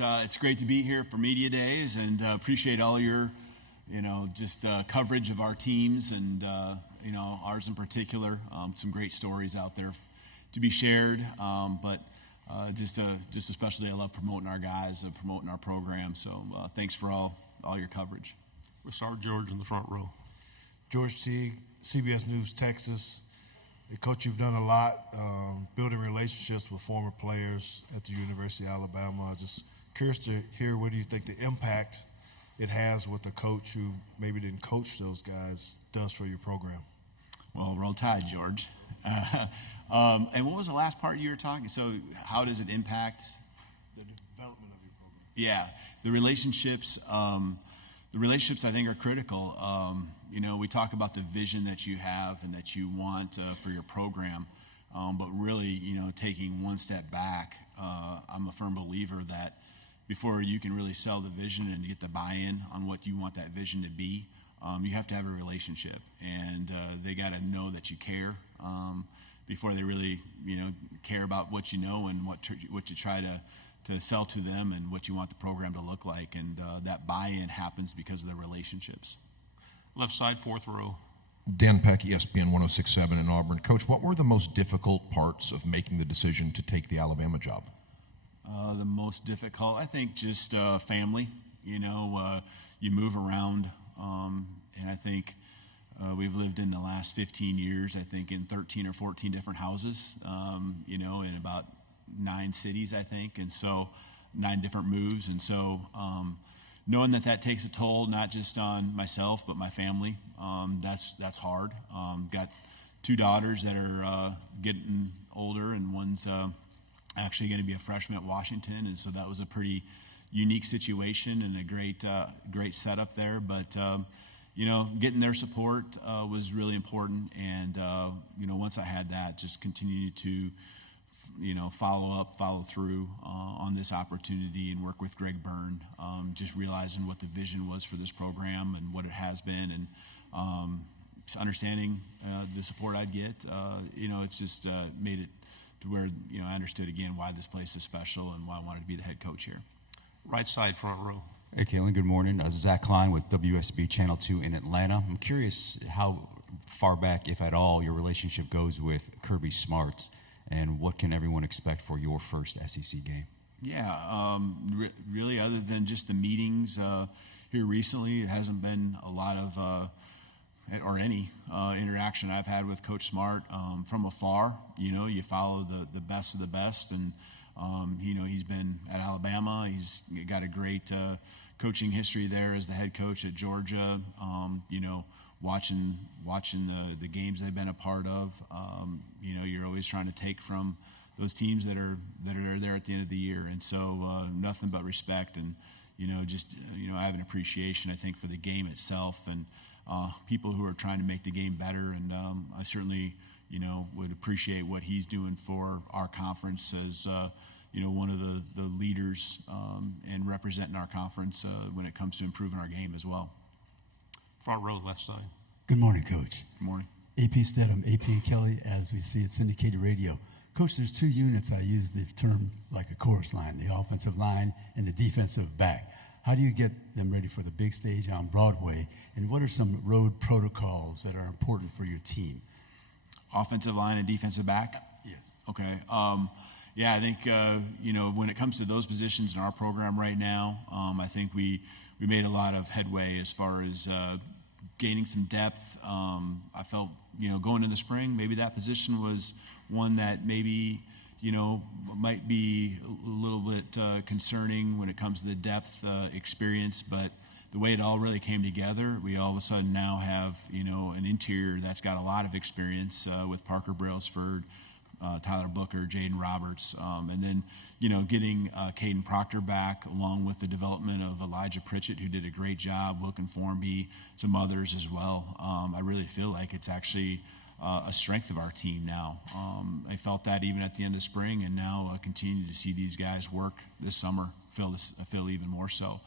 It's great to be here for Media Days, and appreciate all your, coverage of our teams and, ours in particular. Some great stories out there to be shared, but just a special day. I love promoting our guys, promoting our program, so thanks for all your coverage. We'll start with George in the front row. George Teague, CBS News, Texas. Coach, you've done a lot building relationships with former players at the University of Alabama. Just curious to hear, what do you think the impact it has with a coach who maybe didn't coach those guys does for your program? Well, roll tide, George. And what was the last part you were talking? So how does it impact? The development of your program. Yeah, the relationships I think are critical. We talk about the vision that you have and that you want for your program, but really, taking one step back, I'm a firm believer that before you can really sell the vision and get the buy-in on what you want that vision to be, you have to have a relationship, and they got to know that you care before they really, care about what you know and what you try to sell to them and what you want the program to look like, and that buy-in happens because of the relationships. Left side, fourth row. Dan Peck, ESPN 106.7 in Auburn. Coach, what were the most difficult parts of making the decision to take the Alabama job? The most difficult, I think, just family. You move around, and I think we've lived in the last 15 years, I think, in 13 or 14 different houses, in about 9 cities, I think, and so 9 different moves. And so knowing that takes a toll, not just on myself, but my family, that's hard. Got 2 daughters that are getting older, and one's actually going to be a freshman at Washington, and so that was a pretty unique situation and a great setup there. But getting their support was really important, and once I had that, just continue to follow through on this opportunity and work with Greg Byrne, just realizing what the vision was for this program and what it has been, and understanding the support I'd get. It's just made it to where I understood again why this place is special and why I wanted to be the head coach here. Right side, front row. Hey, Kalen, good morning. Zach Klein with WSB Channel 2 in Atlanta. I'm curious how far back, if at all, your relationship goes with Kirby Smart, and what can everyone expect for your first SEC game? Yeah, really, other than just the meetings here recently, it hasn't been a lot of or any interaction I've had with Coach Smart from afar. You follow the best of the best, and he's been at Alabama. He's got a great coaching history there as the head coach at Georgia. Watching the games they've been a part of. You're always trying to take from those teams that are there at the end of the year, and so nothing but respect, and I have an appreciation, I think, for the game itself and people who are trying to make the game better, and I certainly would appreciate what he's doing for our conference as one of the leaders and representing our conference when it comes to improving our game as well. Front row, left side. Good morning, Coach. Good morning. AP Stedham, AP and Kelly, as we see at syndicated radio. Coach, there's 2 units. I use the term like a chorus line, the offensive line and the defensive back. How do you get them ready for the big stage on Broadway, and what are some road protocols that are important for your team? Offensive line and defensive back? Yes. Okay. Yeah, I think, when it comes to those positions in our program right now, I think we made a lot of headway as far as gaining some depth. I felt, going in the spring, maybe that position was one that maybe, might be a little bit concerning when it comes to the depth experience, but the way it all really came together, we all of a sudden now have, an interior that's got a lot of experience with Parker Brailsford, Tyler Booker, Jaden Roberts, and then, getting Caden Proctor back, along with the development of Elijah Pritchett, who did a great job, Wilkin Formby, some others as well. I really feel like it's actually a strength of our team now. I felt that even at the end of spring, and now continue to see these guys work this summer. I feel even more so.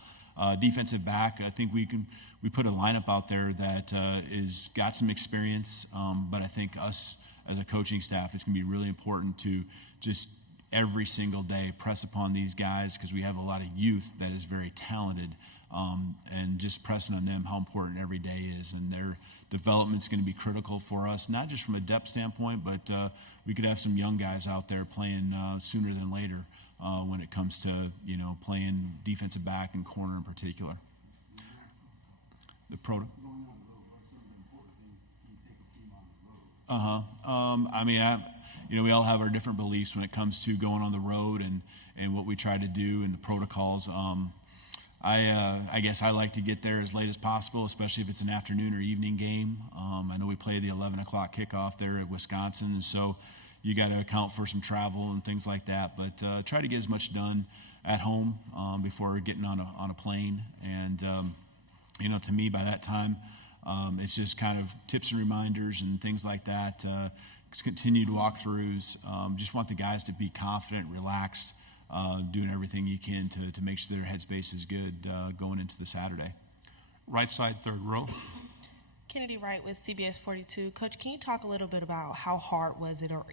Defensive back, I think we put a lineup out there that is got some experience, but I think us as a coaching staff, it's going to be really important to just every single day, press upon these guys because we have a lot of youth that is very talented, and just pressing on them how important every day is. And their development's going to be critical for us, not just from a depth standpoint, but we could have some young guys out there playing sooner than later when it comes to, playing defensive back and corner in particular. The pro. We all have our different beliefs when it comes to going on the road and what we try to do and the protocols. I guess I like to get there as late as possible, especially if it's an afternoon or evening game. I know we play the 11 o'clock kickoff there at Wisconsin, so you got to account for some travel and things like that. But try to get as much done at home before getting on a plane. And to me, by that time, it's just kind of tips and reminders and things like that. Continued walkthroughs. Just want the guys to be confident, relaxed, doing everything you can to make sure their headspace is good going into the Saturday. Right side, third row. Kennedy Wright with CBS 42. Coach, can you talk a little bit about how hard was it, or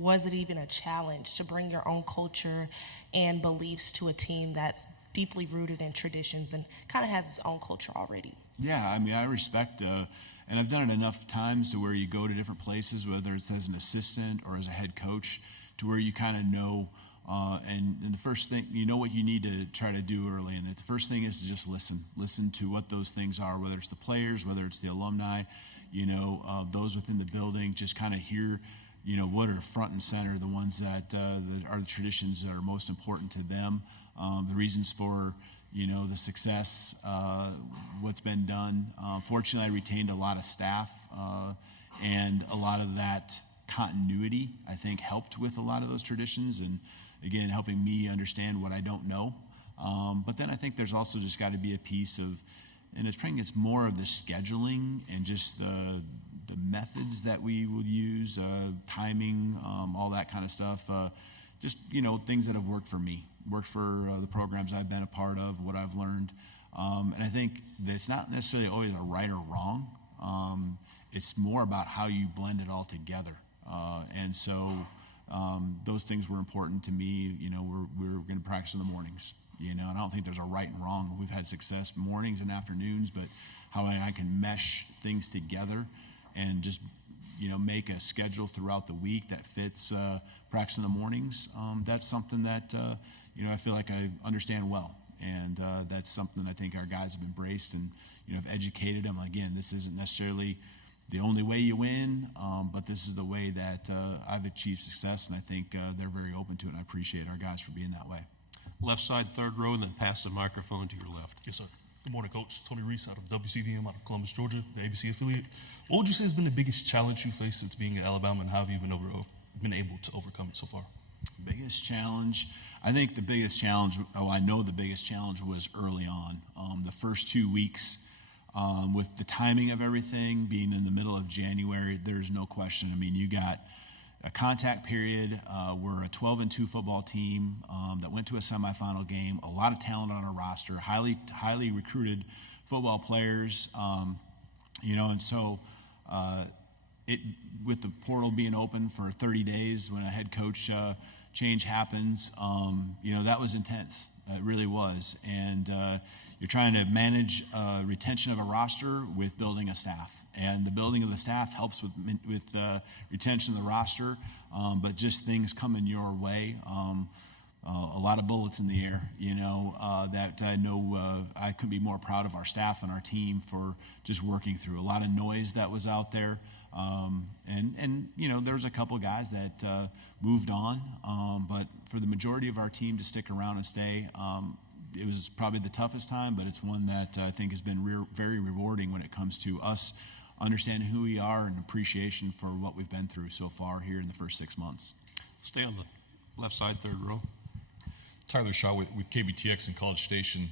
was it even a challenge to bring your own culture and beliefs to a team that's deeply rooted in traditions and kind of has its own culture already? Yeah, I respect, and I've done it enough times to where you go to different places, whether it's as an assistant or as a head coach, to where you kind of know, and the first thing, what you need to try to do early, and the first thing is to just listen to what those things are, whether it's the players, whether it's the alumni, those within the building, just kind of hear, what are front and center, the ones that are the traditions that are most important to them, the reasons for, the success, what's been done. Fortunately, I retained a lot of staff, and a lot of that continuity, I think, helped with a lot of those traditions, and again, helping me understand what I don't know. But then I think there's also just got to be a piece of, and it's more of the scheduling and just the methods that we would use, timing, all that kind of stuff. Just, things that have worked for me, worked for the programs I've been a part of, what I've learned. And I think that it's not necessarily always a right or wrong. It's more about how you blend it all together. And so those things were important to me. We're going to practice in the mornings, and I don't think there's a right and wrong. We've had success mornings and afternoons, but how I can mesh things together and just, make a schedule throughout the week that fits practice in the mornings, that's something that, I feel like I understand well. And that's something I think our guys have embraced and, have educated them. Again, this isn't necessarily the only way you win, but this is the way that I've achieved success, and I think they're very open to it, and I appreciate our guys for being that way. Left side, third row, and then pass the microphone to your left. Yes, sir. Good morning, Coach. Tony Reese out of WCVM out of Columbus, Georgia, the ABC affiliate. What would you say has been the biggest challenge you faced since being at Alabama, and how have you been able to overcome it so far? Biggest challenge, I think the biggest challenge, I know the biggest challenge was early on. The first 2 weeks, with the timing of everything being in the middle of January, there's no question. You got a contact period. We're a 12-2 football team that went to a semifinal game. A lot of talent on our roster, highly recruited football players, and so with the portal being open for 30 days when a head coach change happens, that was intense. It really was. And you're trying to manage retention of a roster with building a staff. And the building of the staff helps with retention of the roster, but just things coming your way. A lot of bullets in the air, that I know I couldn't be more proud of our staff and our team for just working through. A lot of noise that was out there. And there was a couple of guys that moved on, but for the majority of our team to stick around and stay, it was probably the toughest time, but it's one that I think has been very rewarding when it comes to us understanding who we are and appreciation for what we've been through so far here in the first 6 months. Stay on the left side, third row. Tyler Shaw with KBTX in College Station.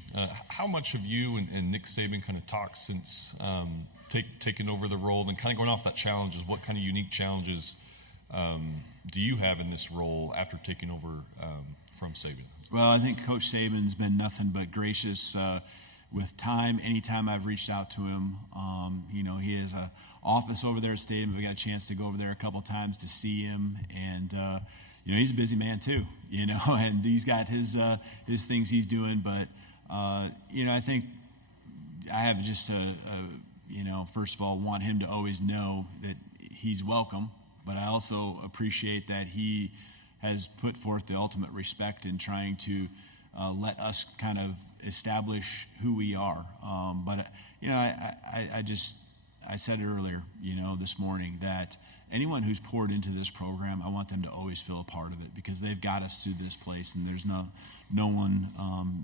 How much have you and Nick Saban kind of talked since taking over the role, and kind of going off that challenges, what kind of unique challenges do you have in this role after taking over from Saban? Well, I think Coach Saban's been nothing but gracious with time. Anytime I've reached out to him, he has an office over there at Stadium. I got a chance to go over there a couple times to see him, and he's a busy man too, and he's got his things he's doing. But, I think I have just first of all, want him to always know that he's welcome, but I also appreciate that he has put forth the ultimate respect in trying to let us kind of establish who we are. But I said it earlier, this morning, that anyone who's poured into this program, I want them to always feel a part of it, because they've got us to this place, and there's no one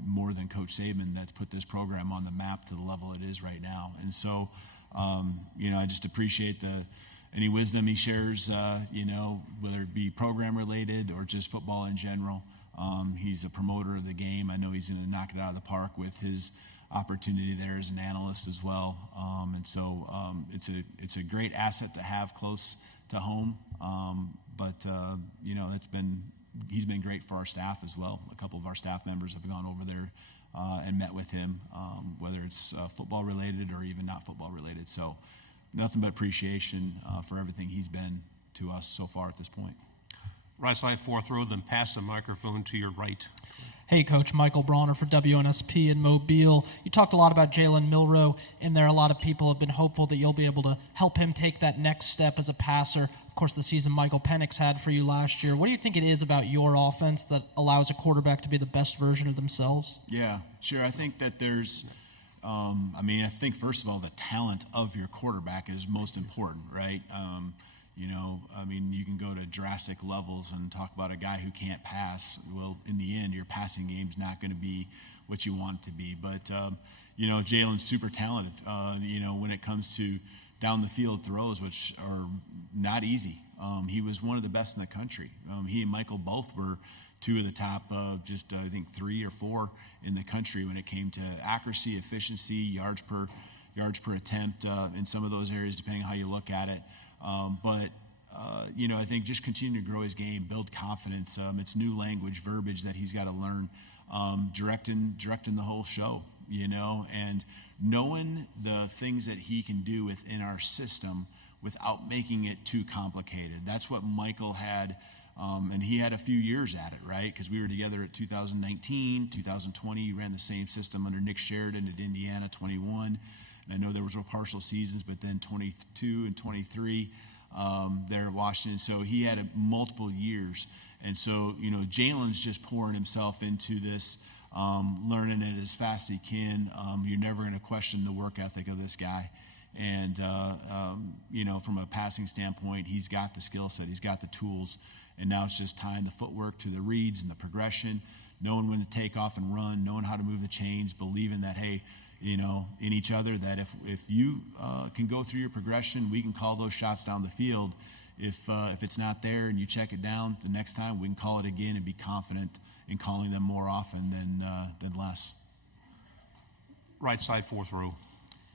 more than Coach Saban that's put this program on the map to the level it is right now. And so, I just appreciate any wisdom he shares, whether it be program related or just football in general. He's a promoter of the game. I know he's going to knock it out of the park with his opportunity there as an analyst as well. And so it's a great asset to have close to home. He's been great for our staff as well. A couple of our staff members have gone over there and met with him, whether it's football related or even not football related. So nothing but appreciation for everything he's been to us so far at this point. Right side, fourth row, then pass the microphone to your right. Hey, Coach. Michael Bronner for WNSP in Mobile. You talked a lot about Jalen Milroe in there. A lot of people have been hopeful that you'll be able to help him take that next step as a passer. Of course, the season Michael Penix had for you last year. What do you think it is about your offense that allows a quarterback to be the best version of themselves? Yeah, sure. I think that there's I think, first of all, the talent of your quarterback is most important, right? You can go to drastic levels and talk about a guy who can't pass. Well, in the end, your passing game's not going to be what you want it to be. But, Jalen's super talented, when it comes to down the field throws, which are not easy. He was one of the best in the country. He and Michael both were two of the top, I think 3 or 4 in the country when it came to accuracy, efficiency, yards per attempt in some of those areas, depending on how you look at it. I think just continue to grow his game, build confidence. It's new language, verbiage that he's got to learn, directing the whole show, and knowing the things that he can do within our system without making it too complicated. That's what Michael had, and he had a few years at it, right? Because we were together at 2019, 2020. He ran the same system under Nick Sheridan at Indiana, 21. And I know there was partial seasons, but then 22 and 23 there at Washington. So he had multiple years. And so, Jalen's just pouring himself into this, learning it as fast as he can. You're never going to question the work ethic of this guy. And, from a passing standpoint, he's got the skill set, he's got the tools. And now it's just tying the footwork to the reads and the progression, knowing when to take off and run, knowing how to move the chains, believing that, hey, in each other, that if you can go through your progression, we can call those shots down the field. If it's not there and you check it down, the next time we can call it again and be confident in calling them more often than less. Right side, fourth row.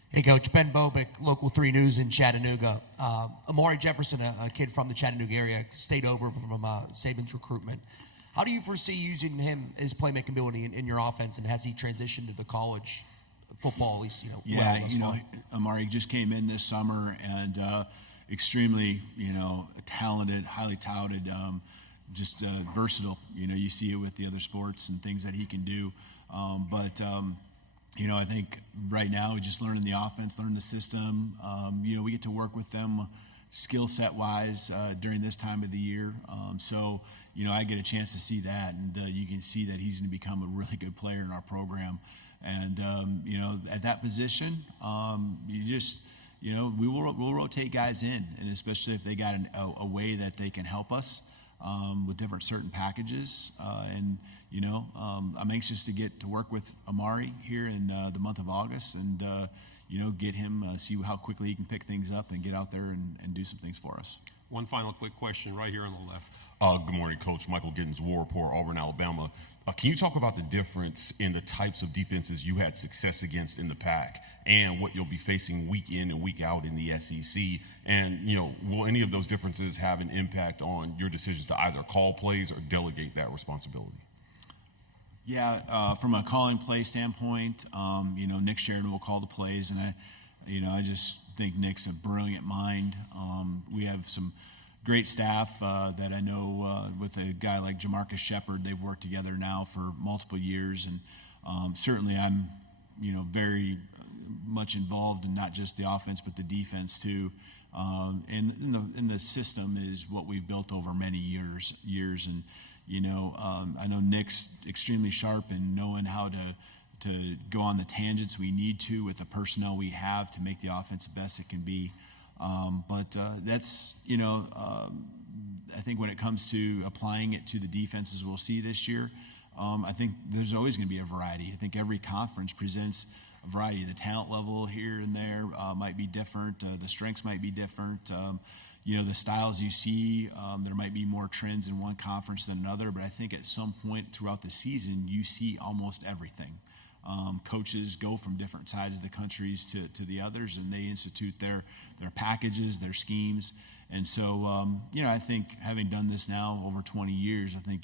Hey, Coach. Ben Bobick, Local 3 News in Chattanooga. Amari Jefferson, a kid from the Chattanooga area, stayed over from Saban's recruitment. How do you foresee using him, his playmaking ability in your offense, and has he transitioned to the college football, at least, Amari just came in this summer and extremely, talented, highly touted, just versatile. You see it with the other sports and things that he can do. I think right now we're just learning the offense, learning the system. We get to work with them skill set wise during this time of the year. I get a chance to see that, and you can see that he's going to become a really good player in our program. And, at that position, we'll rotate guys in, and especially if they got a way that they can help us with different certain packages. I'm anxious to get to work with Amari here in the month of August and, get him, see how quickly he can pick things up and get out there and do some things for us. One final quick question right here on the left. Good morning, Coach. Michael Giddens, War Report, Auburn, Alabama. Can you talk about the difference in the types of defenses you had success against in the PAC and what you'll be facing week in and week out in the SEC? And, will any of those differences have an impact on your decisions to either call plays or delegate that responsibility? Yeah, from a calling play standpoint, Nick Sheridan will call the plays, and I just think Nick's a brilliant mind. We have some great staff that I know with a guy like Jamarcus Shepard. They've worked together now for multiple years, and certainly I'm, very much involved in not just the offense but the defense too. And the system is what we've built over many years, and I know Nick's extremely sharp in knowing how to go on the tangents we need to with the personnel we have to make the offense the best it can be. But that's, I think when it comes to applying it to the defenses we'll see this year, I think there's always going to be a variety. I think every conference presents a variety. The talent level here and there might be different. The strengths might be different. The styles you see, there might be more trends in one conference than another, but I think at some point throughout the season, you see almost everything. Coaches go from different sides of the countries to the others, and they institute their packages, their schemes. And so, I think having done this now over 20 years, I think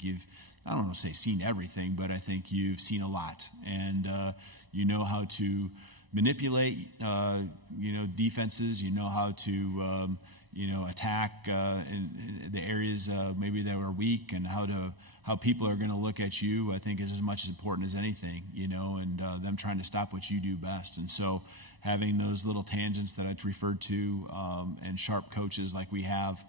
I don't want to say seen everything, but I think you've seen a lot. And you know how to manipulate, defenses. You know how to, attack in the areas maybe that were weak, and how people are going to look at you, I think is as much as important as anything, and them trying to stop what you do best. And so having those little tangents that I referred to and sharp coaches like we have,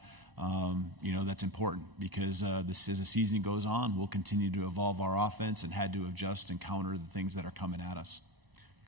that's important because as the season goes on, we'll continue to evolve our offense and had to adjust and counter the things that are coming at us.